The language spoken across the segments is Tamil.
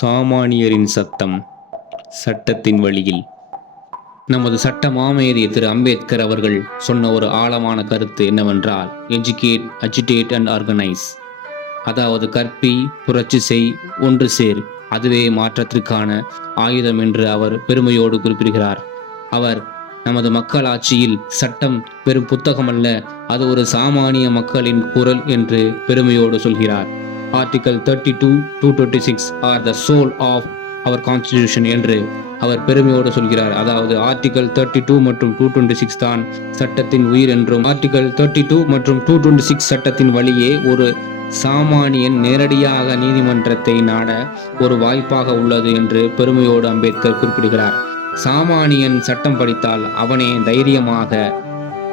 சாமானியரின் சத்தம் சட்டத்தின் வழியில். நமது சட்ட மாமேதிய திரு அம்பேத்கர் அவர்கள் சொன்ன ஒரு ஆழமான கருத்து என்னவென்றால் எஜுகேட் அஜிடேட் அண்ட் ஆர்கனைஸ் அதாவது கற்பி புரட்சி செய் ஒன்று சேர் அதுவே மாற்றத்திற்கான ஆயுதம் என்று அவர் பெருமையோடு குறிப்பிடுகிறார். அவர் நமது மக்களாட்சியில் சட்டம் பெரும் புத்தகம் அல்ல அது ஒரு சாமானிய மக்களின் குரல் என்று பெருமையோடு சொல்கிறார். Article thirty two two twenty six are the soul of our constitution என்று அவர் பெருமையோடு சொல்கிறார். அதாவது ஆர்டிகல் தேர்ட்டி டூ மற்றும் டூ டுவெண்ட்டி சிக்ஸ் தான் சட்டத்தின் உயிர் என்றும் ஆர்டிகல் தேர்ட்டி டூ மற்றும் டூ டுவெண்ட்டி சிக்ஸ் சட்டத்தின் வழியே ஒரு சாமானியன் நேரடியாக நீதிமன்றத்தை நாட ஒரு வாய்ப்பாக உள்ளது என்று பெருமையோடு அம்பேத்கர் குறிப்பிடுகிறார். சாமானியன் சட்டம் படித்தால் அவனே தைரியமாக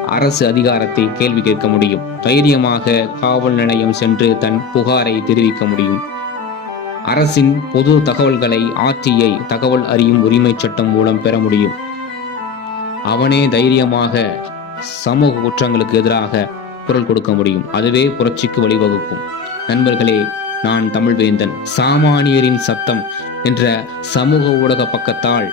அரசு அதிகாரத்தை கேள்வி கேட்க முடியும். தைரியமாக காவல் நிலையம் சென்று தன் புகாரை தெரிவிக்க முடியும். அரசின் பொது தகவல்களை ஆர்டிஐ தகவல் அறியும் உரிமை சட்டம் மூலம் பெற முடியும். அவனே தைரியமாக சமூக குற்றங்களுக்கு எதிராக குரல் கொடுக்க முடியும். அதுவே புரட்சிக்கு வழிவகுக்கும். நண்பர்களே நான் தமிழ்வேந்தன். சாமானியரின் சத்தம் என்ற சமூக ஊடக பக்கத்தால்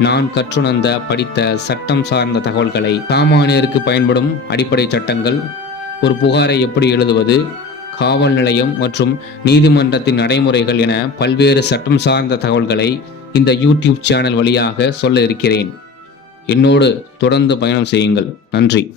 நான் கற்றுணர்ந்த படித்த சட்டம் சார்ந்த தகவல்களை சாமானியருக்கு பயன்படும் அடிப்படை சட்டங்கள். ஒரு புகாரை எப்படி எழுதுவது காவல் நிலையம் மற்றும் நீதிமன்றத்தின் நடைமுறைகள் என பல்வேறு சட்டம் சார்ந்த தகவல்களை இந்த யூடியூப் சேனல் வழியாக சொல்ல இருக்கிறேன். என்னோடு தொடர்ந்து பயணம் செய்யுங்கள். நன்றி.